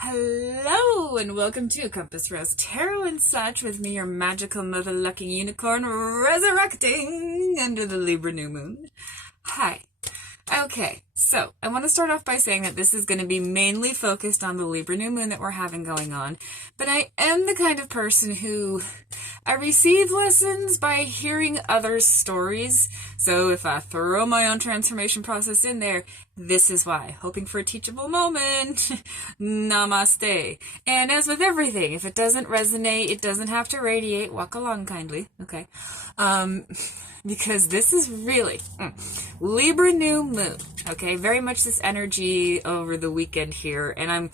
Hello and welcome to Compass Rose Tarot and Such with me, your magical mother-lucking unicorn resurrecting under the Libra new moon. Hi. Okay, so I want to start off by saying that this is going to be mainly focused on the Libra new moon that we're having going on, but I am the kind of person who I receive lessons by hearing others' stories, so if I throw my own transformation process in there, this is why. Hoping for a teachable moment. Namaste. And as with everything, if it doesn't resonate, it doesn't have to radiate. Walk along kindly, okay? Because this is really Libra new moon, okay? Very much this energy over the weekend here, and I'm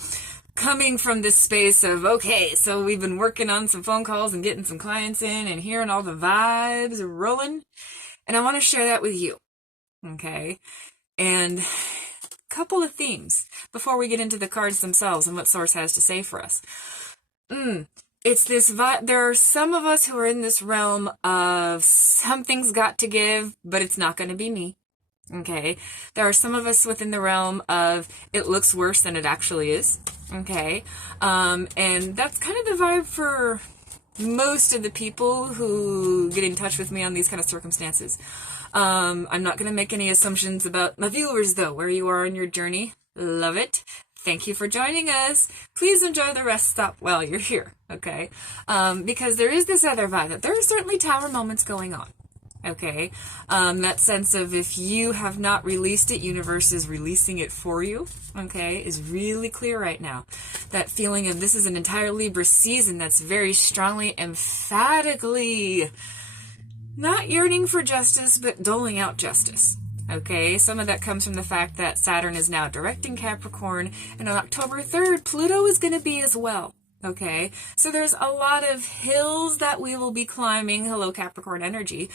coming from this space of, okay, so we've been working on some phone calls and getting some clients in and hearing all the vibes rolling, and I want to share that with you, okay? And a couple of themes before we get into the cards themselves and what Source has to say for us. It's this vibe. There are some of us who are in this realm of something's got to give, but it's not going to be me. Okay. There are some of us within the realm of it looks worse than it actually is. Okay. And that's kind of the vibe for most of the people who get in touch with me on these kind of circumstances. I'm not going to make any assumptions about my viewers, though, where you are in your journey. Love it. Thank you for joining us. Please enjoy the rest stop while you're here, okay? Because there is this other vibe that there are certainly tower moments going on, okay? That sense of if you have not released it, universe is releasing it for you, okay, is really clear right now. That feeling of this is an entire Libra season that's very strongly, emphatically not yearning for justice, but doling out justice. Okay, some of that comes from the fact that Saturn is now directing Capricorn, and on October 3rd, Pluto is going to be as well. Okay, so there's a lot of hills that we will be climbing. Hello, Capricorn energy.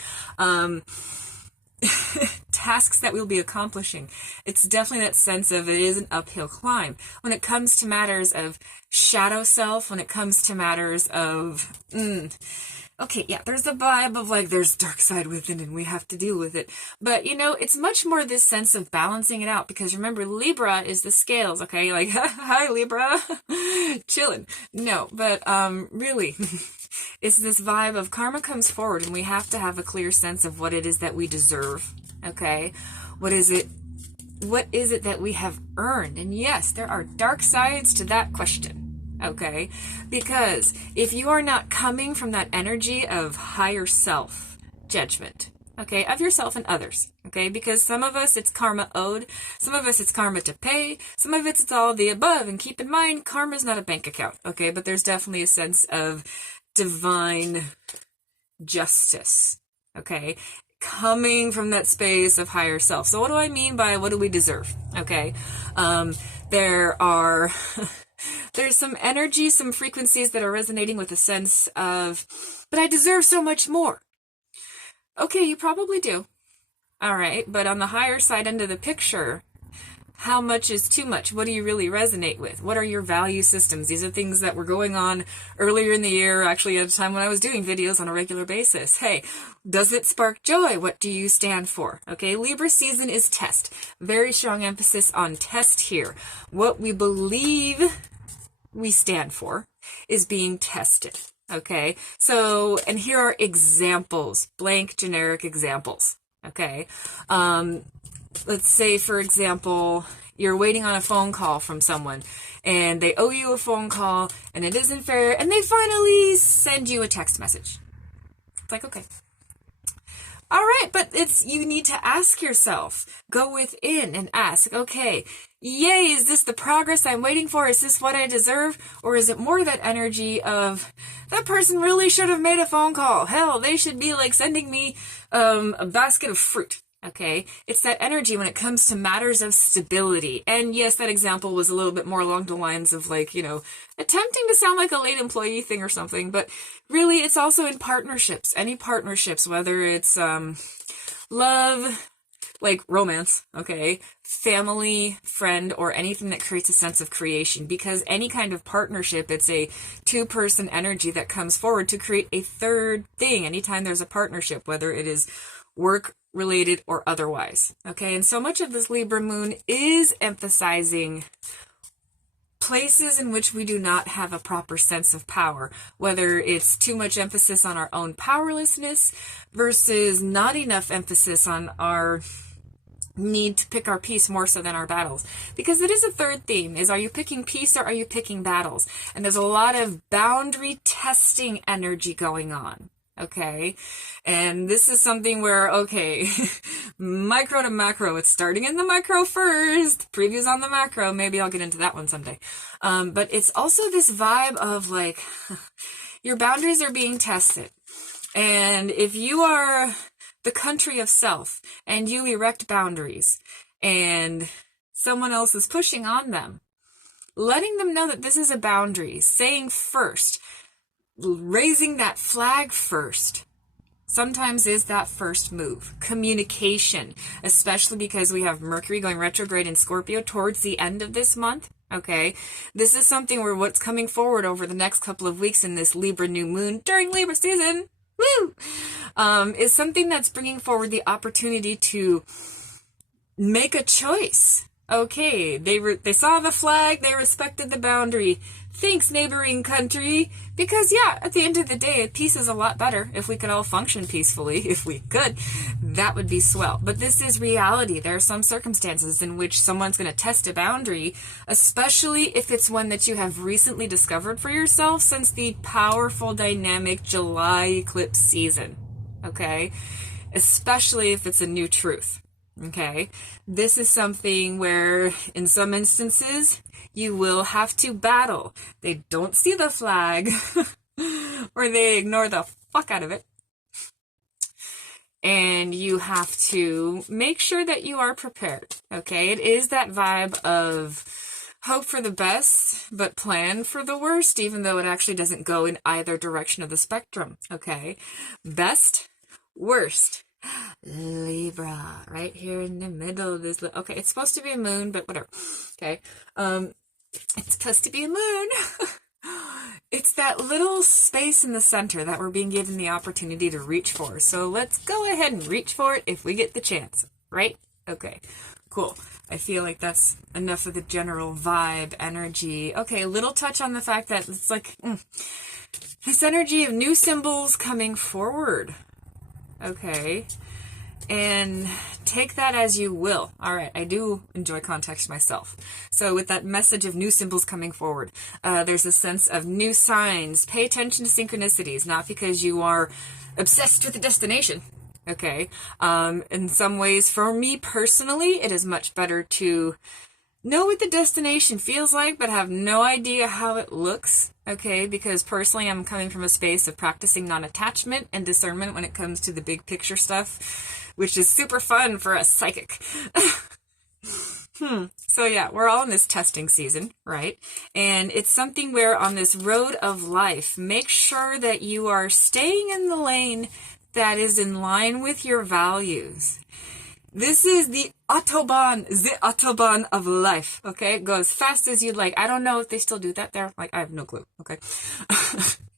Tasks that we'll be accomplishing. It's definitely that sense of it is an uphill climb. When it comes to matters of shadow self, when it comes to matters of... Okay, yeah, there's a vibe of like, there's dark side within and we have to deal with it. But, you know, it's much more this sense of balancing it out because remember, Libra is the scales, okay? Like, hi, Libra, chilling. No, but really, it's this vibe of karma comes forward and we have to have a clear sense of what it is that we deserve, okay? What is it that we have earned? And yes, there are dark sides to that question. Okay, because if you are not coming from that energy of higher self judgment, okay, of yourself and others, okay, because some of us it's karma owed, some of us it's karma to pay, some of it's all the above, and keep in mind, karma is not a bank account, okay, but there's definitely a sense of divine justice, okay, coming from that space of higher self. So what do I mean by what do we deserve, okay? There's some energy, some frequencies that are resonating with a sense of, but I deserve so much more. Okay, you probably do. All right, but on the higher side end of the picture, how much is too much? What do you really resonate with? What are your value systems? These are things that were going on earlier in the year, actually at a time when I was doing videos on a regular basis. Hey, does it spark joy? What do you stand for? Okay, Libra season is test. Very strong emphasis on test here. What we believe we stand for is being tested. Okay, so, and here are examples, blank generic examples. Okay, let's say, for example, you're waiting on a phone call from someone and they owe you a phone call and it isn't fair and they finally send you a text message. It's like, okay. All right, but you need to ask yourself, go within and ask, okay, yay, is this the progress I'm waiting for? Is this what I deserve? Or is it more that energy of, that person really should have made a phone call. Hell, they should be like sending me a basket of fruit. Okay, it's that energy when it comes to matters of stability. And yes, that example was a little bit more along the lines of like, you know, attempting to sound like a late employee thing or something, but really it's also in partnerships, any partnerships, whether it's love, like romance, okay, family, friend, or anything that creates a sense of creation, because any kind of partnership, it's a two-person energy that comes forward to create a third thing anytime there's a partnership, whether it is work related or otherwise. Okay, and so much of this Libra moon is emphasizing places in which we do not have a proper sense of power, whether it's too much emphasis on our own powerlessness versus not enough emphasis on our need to pick our peace more so than our battles. Because it is a third theme, is, are you picking peace or are you picking battles? And there's a lot of boundary testing energy going on. Okay, and this is something where, okay, micro to macro, it's starting in the micro first, previews on the macro, maybe I'll get into that one someday, but it's also this vibe of like, your boundaries are being tested, and if you are the country of self, and you erect boundaries, and someone else is pushing on them, letting them know that this is a boundary, saying first, raising that flag first, sometimes is that first move. Communication, especially because we have Mercury going retrograde in Scorpio towards the end of this month. Okay, this is something where what's coming forward over the next couple of weeks in this Libra new moon during Libra season, woo, is something that's bringing forward the opportunity to make a choice. Okay, they saw the flag, they respected the boundary. Thanks, neighboring country. Because, yeah, at the end of the day, peace is a lot better. If we could all function peacefully, if we could, that would be swell. But this is reality. There are some circumstances in which someone's going to test a boundary, especially if it's one that you have recently discovered for yourself since the powerful, dynamic July eclipse season. Okay? Especially if it's a new truth. Okay? This is something where, in some instances, you will have to battle. They don't see the flag, or they ignore the fuck out of it. And you have to make sure that you are prepared. Okay? It is that vibe of hope for the best, but plan for the worst, even though it actually doesn't go in either direction of the spectrum. Okay? Best, worst. Libra, right here in the middle of this. Okay, it's supposed to be a moon, but whatever. Okay, it's supposed to be a moon. It's that little space in the center that we're being given the opportunity to reach for. So let's go ahead and reach for it if we get the chance, right? Okay, cool. I feel like that's enough of the general vibe, energy. Okay, a little touch on the fact that it's like this energy of new symbols coming forward. Okay, and take that as you will. All right, I do enjoy context myself. So with that message of new symbols coming forward, there's a sense of new signs. Pay attention to synchronicities, not because you are obsessed with the destination. Okay, in some ways, for me personally, it is much better to know what the destination feels like, but have no idea how it looks, okay? Because personally, I'm coming from a space of practicing non-attachment and discernment when it comes to the big picture stuff, which is super fun for a psychic. So yeah, we're all in this testing season, right? And it's something where on this road of life, make sure that you are staying in the lane that is in line with your values. This is the Autobahn of life, okay? Go as fast as you'd like. I don't know if they still do that there. Like, I have no clue, okay?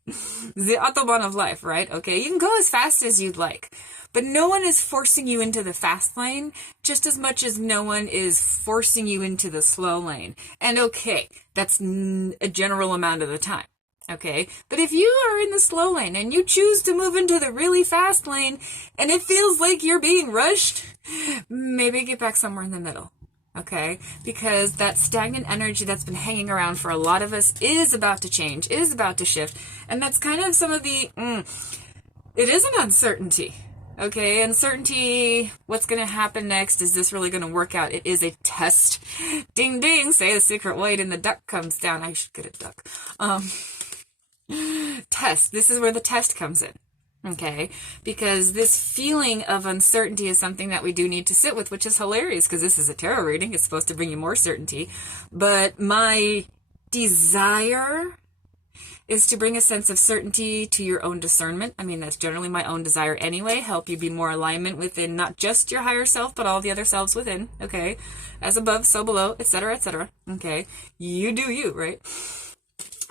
The Autobahn of life, right? Okay, you can go as fast as you'd like. But no one is forcing you into the fast lane just as much as no one is forcing you into the slow lane. And okay, that's a general amount of the time. Okay, but if you are in the slow lane and you choose to move into the really fast lane and it feels like you're being rushed, maybe get back somewhere in the middle. Okay, because that stagnant energy that's been hanging around for a lot of us is about to change, is about to shift. And that's kind of some of the, it is an uncertainty. Okay, uncertainty, what's going to happen next? Is this really going to work out? It is a test. Ding, ding, say the secret word and the duck comes down. I should get a duck. Test. This is where the test comes in. Okay, because this feeling of uncertainty is something that we do need to sit with, which is hilarious because this is a tarot reading. It's supposed to bring you more certainty. But my desire is to bring a sense of certainty to your own discernment. I mean, that's generally my own desire anyway. Help you be more alignment within not just your higher self, but all the other selves within. Okay, as above, so below, etc., etc. Okay, you do you, right?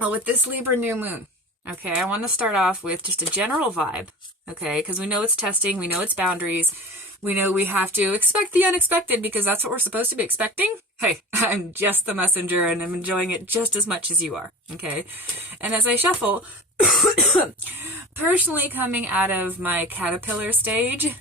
Well, with this Libra new moon, okay, I want to start off with just a general vibe, okay, because we know it's testing, we know it's boundaries, We know we have to expect the unexpected because that's what we're supposed to be expecting. Hey, I'm just the messenger and I'm enjoying it just as much as you are, okay? And as I shuffle, personally coming out of my caterpillar stage,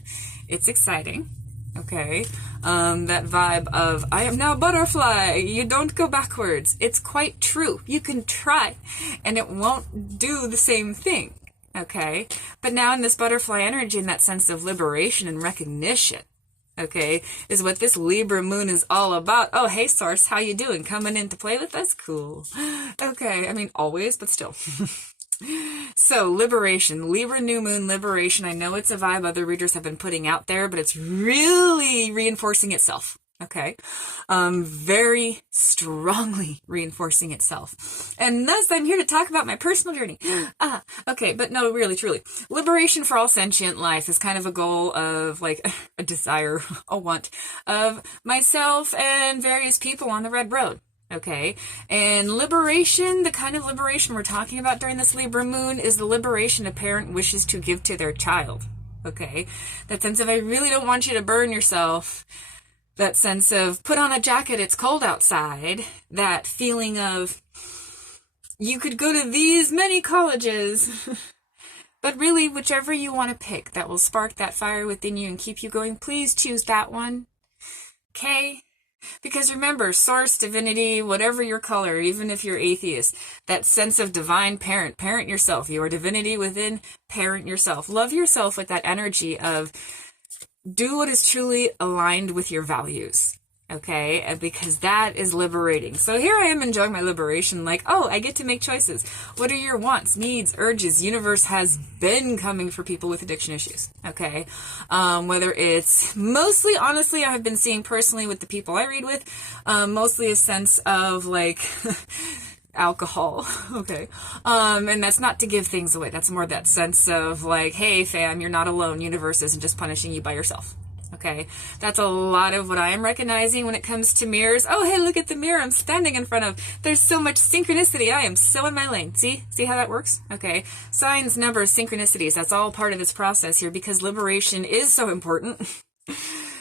it's exciting, okay? That vibe of, I am now butterfly, you don't go backwards. It's quite true. You can try, and it won't do the same thing, okay? But now in this butterfly energy and that sense of liberation and recognition, okay, is what this Libra moon is all about. Oh, hey, Source, how you doing? Coming in to play with us? Cool. Okay, I mean, always, but still. So, liberation, Libra new moon, liberation. I know it's a vibe other readers have been putting out there, but it's really reinforcing itself. Okay. Very strongly reinforcing itself. And thus I'm here to talk about my personal journey. Okay, but no, really, truly. Liberation for all sentient life is kind of a goal of, like, a desire, a want of myself and various people on the red road. Okay, and liberation, the kind of liberation we're talking about during this Libra moon is the liberation a parent wishes to give to their child. Okay, that sense of, I really don't want you to burn yourself. That sense of, put on a jacket, it's cold outside. That feeling of, you could go to these many colleges. But really, whichever you want to pick that will spark that fire within you and keep you going, please choose that one. Okay? Because remember, source, divinity, whatever your color, even if you're atheist, that sense of divine parent, parent yourself. Your divinity within, parent yourself. Love yourself with that energy of do what is truly aligned with your values. Okay, and because that is liberating. So here I am enjoying my liberation, like, oh, I get to make choices. What are your wants, needs, urges? Universe has been coming for people with addiction issues. Okay, whether it's mostly, honestly, I have been seeing personally with the people I read with, mostly a sense of like alcohol. Okay, and that's not to give things away. That's more that sense of like, hey, fam, you're not alone. Universe isn't just punishing you by yourself. Okay, that's a lot of what I am recognizing when it comes to mirrors. Oh, hey, look at the mirror I'm standing in front of. There's so much synchronicity. I am so in my lane. See how that works? Okay, signs, numbers, synchronicities. That's all part of this process here because liberation is so important.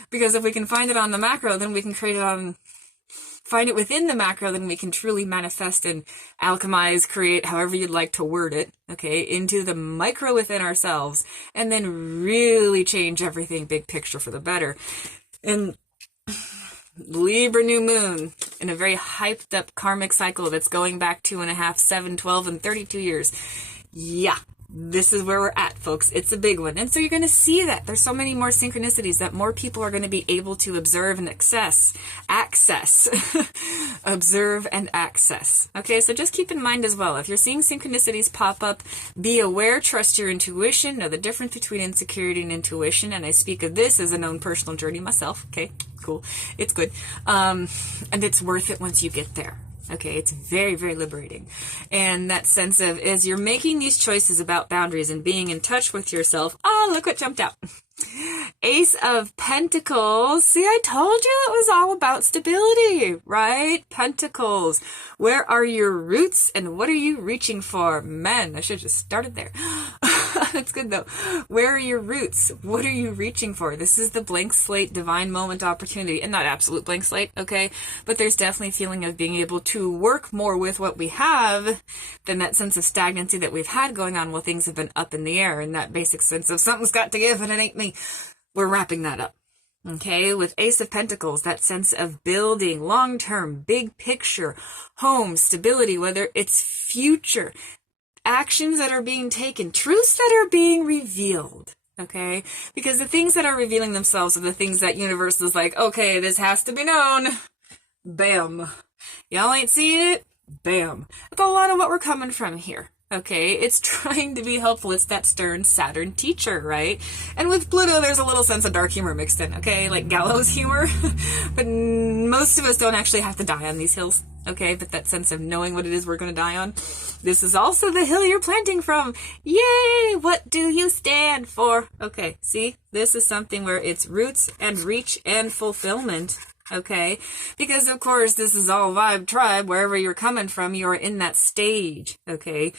Because if we can find it on the macro, then we can find it within the macro, then we can truly manifest and alchemize, create, however you'd like to word it, okay, into the micro within ourselves, and then really change everything big picture for the better. And Libra new moon in a very hyped up karmic cycle that's going back 2.5, 7, 12, and 32 years. Yeah. This is where we're at, folks. It's a big one. And so you're going to see that. There's so many more synchronicities that more people are going to be able to observe and access. Observe and access. Okay, so just keep in mind as well, if you're seeing synchronicities pop up, be aware, trust your intuition, know the difference between insecurity and intuition. And I speak of this as a known personal journey myself. Okay, cool. It's good. And it's worth it once you get there. Okay, it's very, very liberating. And that sense of, as you're making these choices about boundaries and being in touch with yourself, oh, look what jumped out. Ace of Pentacles. See, I told you it was all about stability, right? Pentacles. Where are your roots and what are you reaching for? Man, I should have just started there. That's good though. Where are your roots? What are you reaching for? This is the blank slate, divine moment opportunity, and not absolute blank slate, okay? But there's definitely a feeling of being able to work more with what we have than that sense of stagnancy that we've had going on while things have been up in the air, and that basic sense of something's got to give and it ain't me. We're wrapping that up. Okay, with Ace of Pentacles, that sense of building, long-term, big picture, home, stability, whether it's future, actions that are being taken, truths that are being revealed, okay? Because the things that are revealing themselves are the things that universe is like, okay, this has to be known. Bam. Y'all ain't seen it? Bam. That's a lot of what we're coming from here. Okay, it's trying to be helpful. It's that stern Saturn teacher, right? And with Pluto, there's a little sense of dark humor mixed in, okay? Like gallows humor. But most of us don't actually have to die on these hills, okay? But that sense of knowing what it is we're going to die on. This is also the hill you're planting from. Yay! What do you stand for? Okay, see? This is something where it's roots and reach and fulfillment. Okay, because of course this is all vibe tribe, wherever you're coming from, you're in that stage. Okay,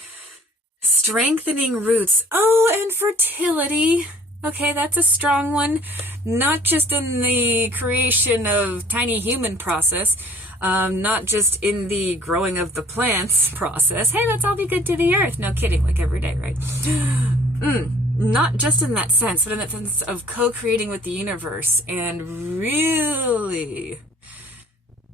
strengthening roots. Oh, and fertility. Okay, that's a strong one. Not just in the creation of tiny human process, not just in the growing of the plants process. Hey, let's all be good to the earth. No kidding, like every day, right? Not just in that sense, but in that sense of co-creating with the universe and really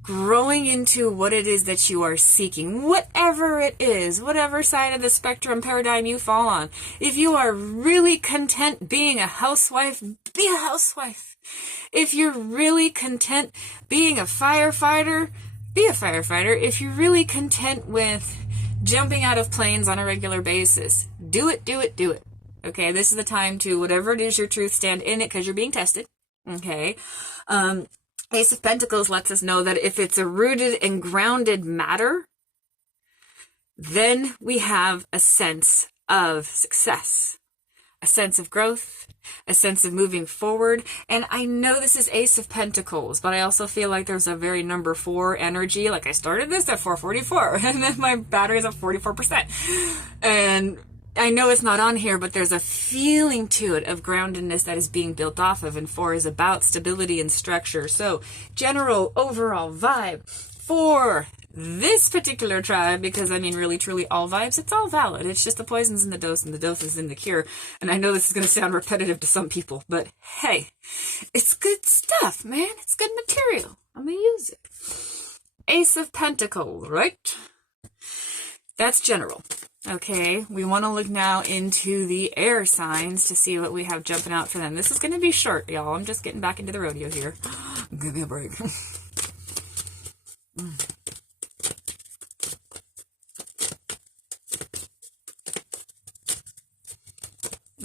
growing into what it is that you are seeking, whatever it is, whatever side of the spectrum paradigm you fall on. If you are really content being a housewife, be a housewife. If you're really content being a firefighter, be a firefighter. If you're really content with jumping out of planes on a regular basis, do it, do it, do it. Okay, this is the time to, whatever it is your truth, stand in it because you're being tested. Okay. Ace of Pentacles lets us know that if it's a rooted and grounded matter, then we have a sense of success, a sense of growth, a sense of moving forward. And I know this is Ace of Pentacles, but I also feel like there's a very number 4 energy. Like I started this at 444 and then my battery's at 44%. And I know it's not on here, but there's a feeling to it of groundedness that is being built off of, and 4 is about stability and structure. So general overall vibe for this particular tribe, because I mean really truly all vibes, it's all valid. It's just the poison's in the dose and the dose is in the cure. And I know this is going to sound repetitive to some people, but hey, it's good stuff, man. It's good material. I'm going to use it. Ace of Pentacles, right? That's general. Okay, we want to look now into the air signs to see what we have jumping out for them. This is going to be short, y'all. I'm just getting back into the rodeo here. Give me a break.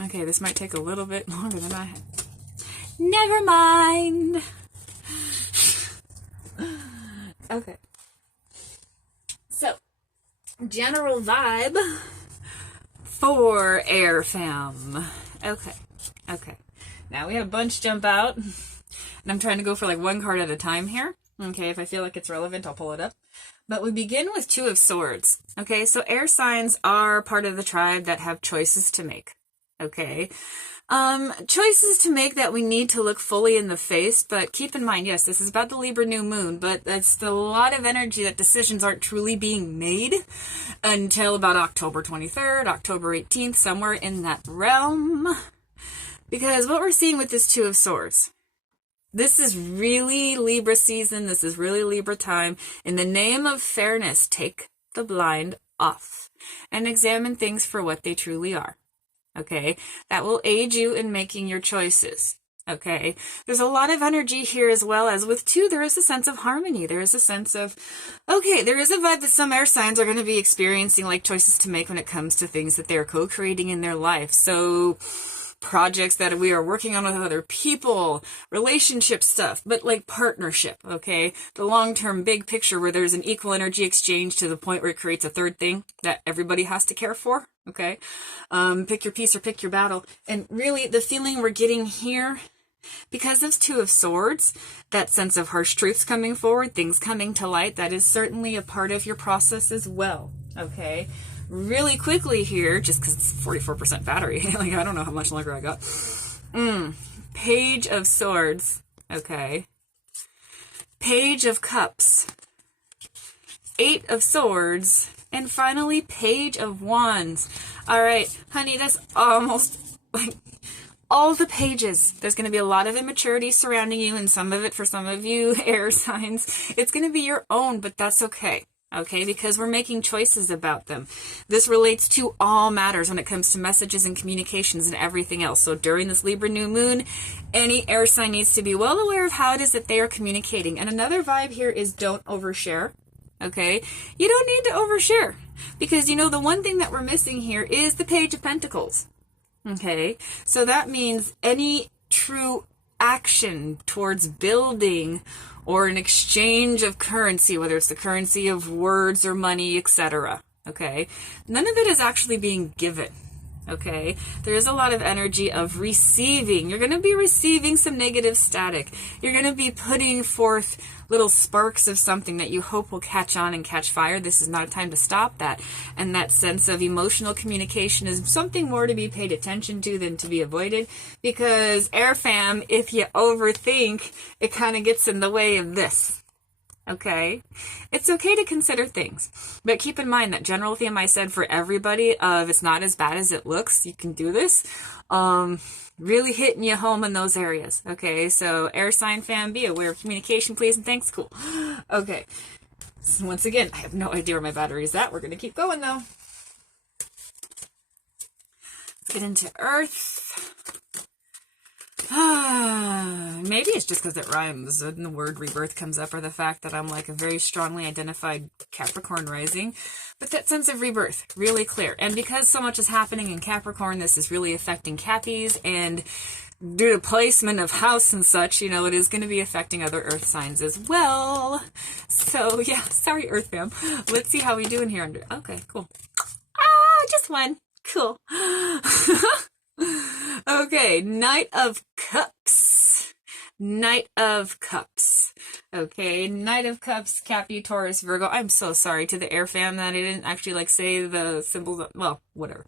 Okay, this might take a little bit longer than I had. Never mind. Okay. So, general vibe for air fam. Okay. Now we had a bunch jump out, and I'm trying to go for like one card at a time here. Okay, if I feel like it's relevant, I'll pull it up. But we begin with 2 of Swords. Okay, so air signs are part of the tribe that have choices to make. Okay. Choices to make that we need to look fully in the face, but keep in mind, yes, this is about the Libra new moon, but that's a lot of energy that decisions aren't truly being made until about October 23rd, October 18th, somewhere in that realm. Because what we're seeing with this 2 of Swords, this is really Libra season, this is really Libra time. In the name of fairness, take the blind off and examine things for what they truly are. Okay, that will aid you in making your choices. Okay, there's a lot of energy here as well as with 2, there is a sense of harmony. There is a sense of, okay, there is a vibe that some air signs are going to be experiencing like choices to make when it comes to things that they're co-creating in their life. So projects that we are working on with other people, relationship stuff, but like partnership, okay? The long-term big picture where there's an equal energy exchange to the point where it creates a third thing that everybody has to care for, okay? Pick your piece or pick your battle. And really the feeling we're getting here, because of 2 of Swords, that sense of harsh truths coming forward, things coming to light, that is certainly a part of your process as well, okay? Really quickly here, just because it's 44% battery, like I don't know how much longer I got. Page of Swords, okay. Page of Cups, 8 of Swords, and finally Page of Wands. All right, honey, that's almost like all the pages. There's going to be a lot of immaturity surrounding you, and some of it for some of you air signs, it's going to be your own, but that's okay. Okay, because we're making choices about them. This relates to all matters when it comes to messages and communications and everything else. So during this Libra new moon, any air sign needs to be well aware of how it is that they are communicating. And another vibe here is don't overshare. Okay, you don't need to overshare because you know the one thing that we're missing here is the Page of Pentacles. Okay, so that means any true action towards building or an exchange of currency, whether it's the currency of words or money, etc. Okay, none of it is actually being given. Okay, there is a lot of energy of receiving. You're going to be receiving some negative static. You're going to be putting forth little sparks of something that you hope will catch on and catch fire. This is not a time to stop that. And that sense of emotional communication is something more to be paid attention to than to be avoided, because air fam, if you overthink, it kind of gets in the way of this. Okay, it's okay to consider things, but keep in mind that general theme I said for everybody of it's not as bad as it looks. You can do this. Really hitting you home in those areas. Okay, so air sign fam, be aware of communication, please, and thanks. Cool. Okay, so once again, I have no idea where my battery is at. We're going to keep going though. Let's get into Earth. Maybe it's just because it rhymes and the word rebirth comes up, or the fact that I'm like a very strongly identified Capricorn rising. But that sense of rebirth, really clear. And because so much is happening in Capricorn, this is really affecting Cappies, and due to placement of house and such, you know, it is going to be affecting other Earth signs as well. So yeah, sorry Earth fam. Let's see how we do in here. Okay, cool. Just one. Cool. Okay, Knight of Cups. Knight of Cups. Okay, Knight of Cups, Cappy, Taurus, Virgo. I'm so sorry to the air fam that I didn't actually like say the symbols. Well, whatever.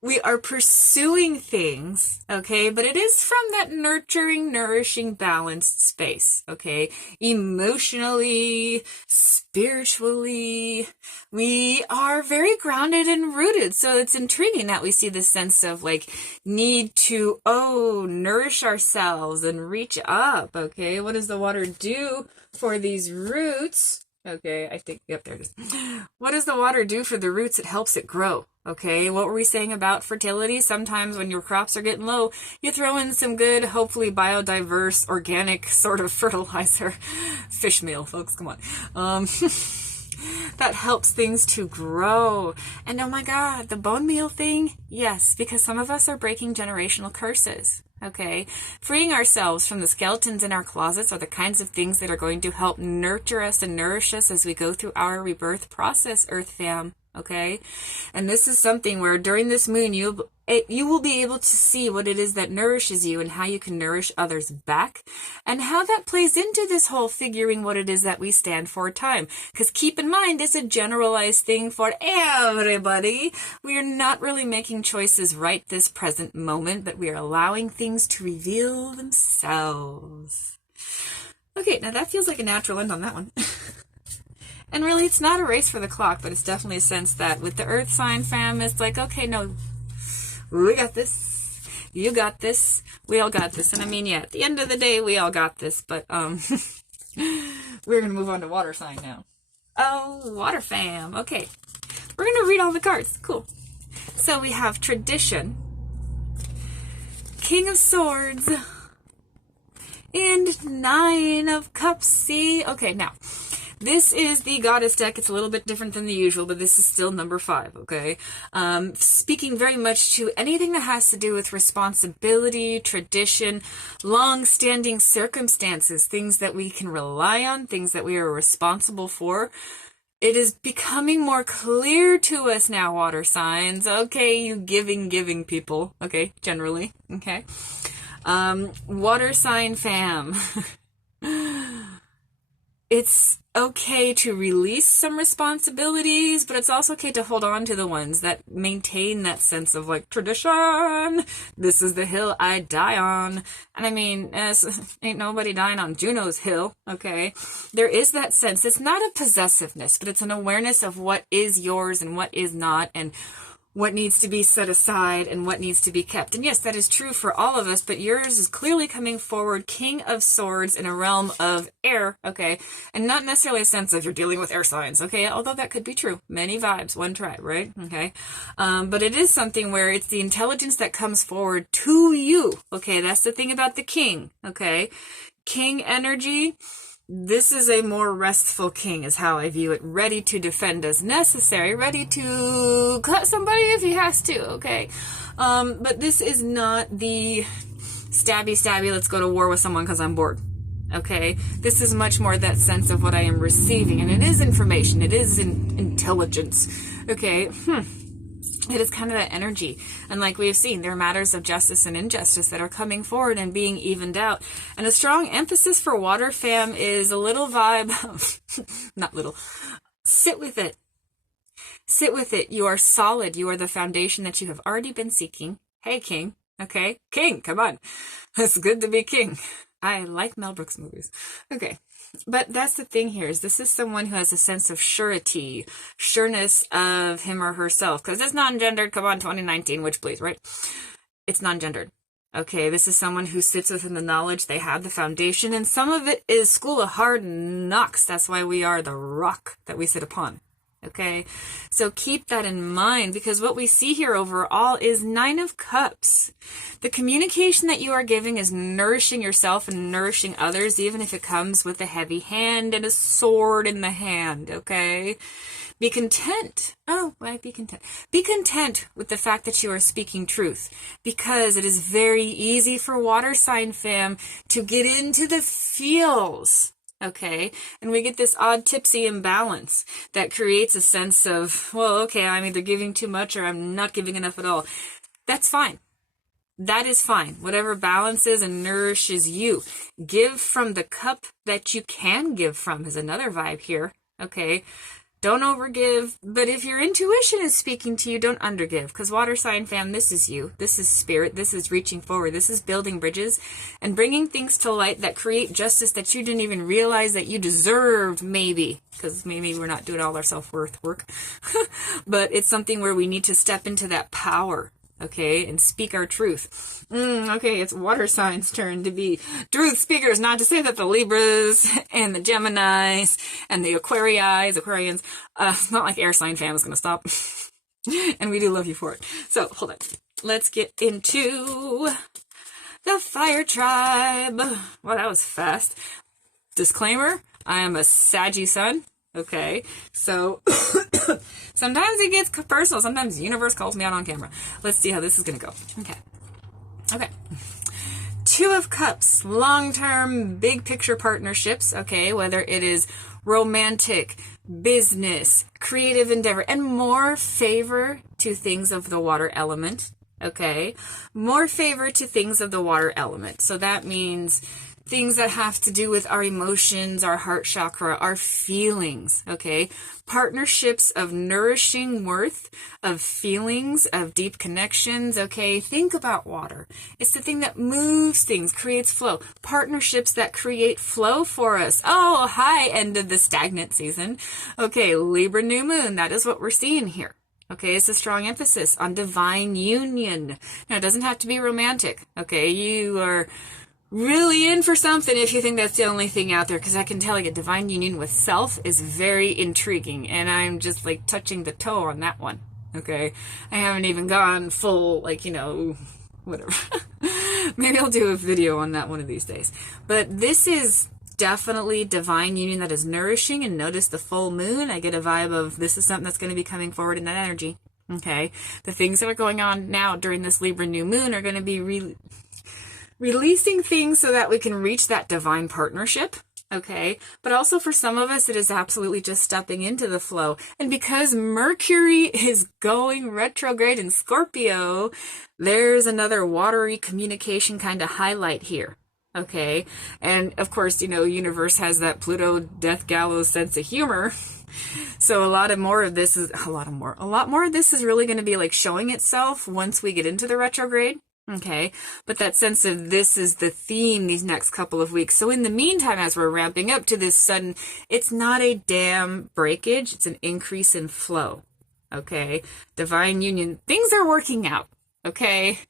We are pursuing things, okay, but it is from that nurturing, nourishing, balanced space, okay? Emotionally, spiritually, we are very grounded and rooted. So it's intriguing that we see this sense of like need to, nourish ourselves and reach up, okay? What does the water do for these roots? Okay, I think, yep, there it is. What does the water do for the roots? It helps it grow. Okay, what were we saying about fertility? Sometimes when your crops are getting low, you throw in some good, hopefully biodiverse, organic sort of fertilizer. Fish meal, folks, come on. That helps things to grow. And oh my God, the bone meal thing? Yes, because some of us are breaking generational curses. Okay, freeing ourselves from the skeletons in our closets are the kinds of things that are going to help nurture us and nourish us as we go through our rebirth process, Earth fam. Okay, and this is something where during this moon you will be able to see what it is that nourishes you and how you can nourish others back, and how that plays into this whole figuring what it is that we stand for time. Because keep in mind, it's a generalized thing for everybody. We are not really making choices right this present moment, but we are allowing things to reveal themselves. Okay, now that feels like a natural end on that one. And really, it's not a race for the clock, but it's definitely a sense that with the Earth sign fam, it's like, okay, no, we got this. You got this. We all got this. And I mean, yeah, at the end of the day, we all got this. But we're going to move on to water sign now. Oh, water fam. Okay. We're going to read all the cards. Cool. So we have Tradition, King of Swords, and Nine of Cups. See? Okay, now. This is the Goddess deck. It's a little bit different than the usual, but this is still number 5, okay? Speaking very much to anything that has to do with responsibility, tradition, long-standing circumstances, things that we can rely on, things that we are responsible for. It is becoming more clear to us now, water signs. Okay, you giving people, okay, generally, okay? Water sign fam. It's okay to release some responsibilities, but it's also okay to hold on to the ones that maintain that sense of like tradition. This is the hill I die on. And I mean, ain't nobody dying on Juno's hill, okay? There is that sense. It's not a possessiveness, but it's an awareness of what is yours and what is not, and what needs to be set aside and what needs to be kept. And yes, that is true for all of us, but yours is clearly coming forward, King of Swords, in a realm of air, okay? And not necessarily a sense of you're dealing with air signs, okay? Although that could be true. Many vibes, one tribe, right? Okay. But it is something where it's the intelligence that comes forward to you, okay? That's the thing about the king, okay? King energy. This is a more restful king is how I view it, ready to defend as necessary, ready to cut somebody if he has to, okay? But this is not the stabby, let's go to war with someone because I'm bored, okay? This is much more that sense of what I am receiving, and it is information, it is intelligence, okay? It is kind of that energy. And like we've seen, there are matters of justice and injustice that are coming forward and being evened out. And a strong emphasis for water fam is a little vibe, not little, sit with it. Sit with it. You are solid. You are the foundation that you have already been seeking. Hey, King. Okay? King, come on. It's good to be king. I like Mel Brooks movies. Okay. But that's the thing here, is this is someone who has a sense of surety, sureness of him or herself, because it's non-gendered, come on, 2019, which please, right? It's non-gendered. Okay, this is someone who sits within the knowledge, they have the foundation, and some of it is school of hard knocks. That's why we are the rock that we sit upon. Okay, so keep that in mind, because what we see here overall is 9 of Cups. The communication that you are giving is nourishing yourself and nourishing others, even if it comes with a heavy hand and a sword in the hand, okay? Be content. Oh, why be content? Be content with the fact that you are speaking truth, because it is very easy for water sign fam to get into the feels. Okay, and we get this odd tipsy imbalance that creates a sense of, well, okay, I'm either giving too much or I'm not giving enough at all. That's fine. That is fine. Whatever balances and nourishes you. Give from the cup that you can give from is another vibe here. Okay, don't overgive, but if your intuition is speaking to you, don't undergive, because water sign fam, this is you. This is spirit. This is reaching forward. This is building bridges and bringing things to light that create justice that you didn't even realize that you deserved, maybe, because maybe we're not doing all our self-worth work, but it's something where we need to step into that power. Okay, and speak our truth. Okay, it's water signs' turn to be truth speakers, not to say that the Libras and the Geminis and the Aquarians, it's not like air sign fam is going to stop. And we do love you for it. So, hold on. Let's get into the fire tribe. Well, that was fast. Disclaimer, I am a Saggy sun. Okay, so sometimes it gets personal. Sometimes the universe calls me out on camera. Let's see how this is going to go. Okay. 2 of Cups, long-term, big picture partnerships. Okay, whether it is romantic, business, creative endeavor, and more favor to things of the water element. Okay, more favor to things of the water element. So that means things that have to do with our emotions, our heart chakra, our feelings, okay? Partnerships of nourishing worth, of feelings, of deep connections, okay? Think about water. It's the thing that moves things, creates flow. Partnerships that create flow for us. Oh, hi, end of the stagnant season. Okay, Libra new moon, that is what we're seeing here. Okay, it's a strong emphasis on divine union. Now, it doesn't have to be romantic, okay? You are really in for something if you think that's the only thing out there, because I can tell you divine union with self is very intriguing, and I'm just like touching the toe on that one. Okay, I haven't even gone full, like, you know, whatever. Maybe I'll do a video on that one of these days. But this is definitely divine union that is nourishing, and notice the full moon. I get a vibe of this is something that's going to be coming forward in that energy. Okay, the things that are going on now during this Libra new moon are going to be releasing things so that we can reach that divine partnership, okay? But also for some of us, it is absolutely just stepping into the flow. And because Mercury is going retrograde in Scorpio, there's another watery communication kind of highlight here, okay? And of course, you know, universe has that Pluto death gallows sense of humor. So a lot more of this is really going to be like showing itself once we get into the retrograde. Okay, but that sense of this is the theme these next couple of weeks. So in the meantime, as we're ramping up to this sudden, it's not a dam breakage, it's an increase in flow. Okay, divine union, things are working out. Okay,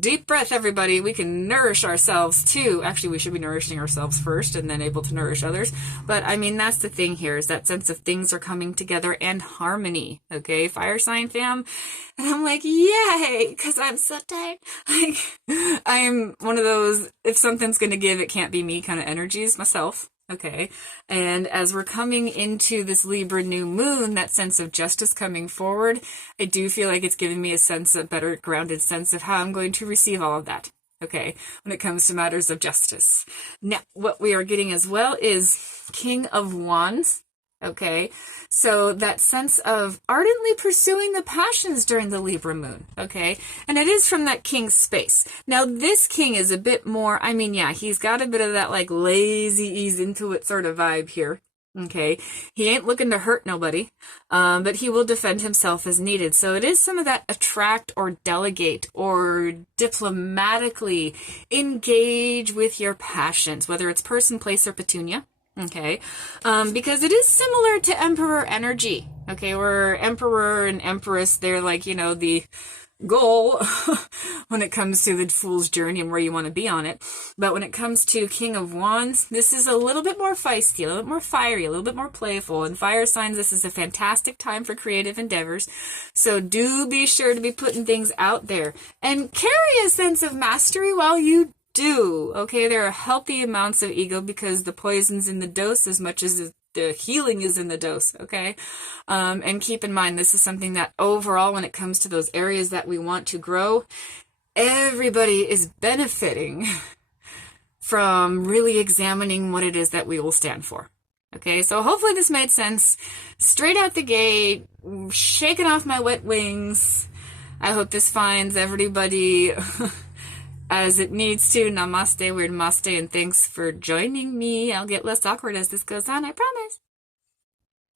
deep breath, everybody. We can nourish ourselves too. Actually, we should be nourishing ourselves first and then able to nourish others. But I mean, that's the thing here, is that sense of things are coming together and harmony. Okay, fire sign fam. And I'm like, yay, because I'm so tired. Like, I'm one of those, if something's going to give, it can't be me kind of energies myself. Okay, and as we're coming into this Libra new moon, that sense of justice coming forward, I do feel like it's giving me a better grounded sense of how I'm going to receive all of that, okay, when it comes to matters of justice. Now, what we are getting as well is King of Wands, Okay, so that sense of ardently pursuing the passions during the Libra moon. Okay, and it is from that King's space. Now, this King is a bit more, I mean, yeah, he's got a bit of that like lazy ease into it sort of vibe here. Okay, he ain't looking to hurt nobody, but he will defend himself as needed. So it is some of that attract or delegate or diplomatically engage with your passions, whether it's person, place, or petunia. Okay, because it is similar to Emperor energy. Okay, where Emperor and Empress, they're like, you know, the goal when it comes to the Fool's journey and where you want to be on it. But when it comes to King of Wands, this is a little bit more feisty, a little bit more fiery, a little bit more playful. And fire signs, this is a fantastic time for creative endeavors. So do be sure to be putting things out there and carry a sense of mastery while you do. Okay, there are healthy amounts of ego because the poison's in the dose as much as the healing is in the dose. Okay, and keep in mind, this is something that overall, when it comes to those areas that we want to grow, everybody is benefiting from really examining what it is that we will stand for. Okay, so hopefully this made sense. Straight out the gate, shaking off my wet wings. I hope this finds everybody as it needs to. Namaste, weird namaste, and thanks for joining me. I'll get less awkward as this goes on, I promise.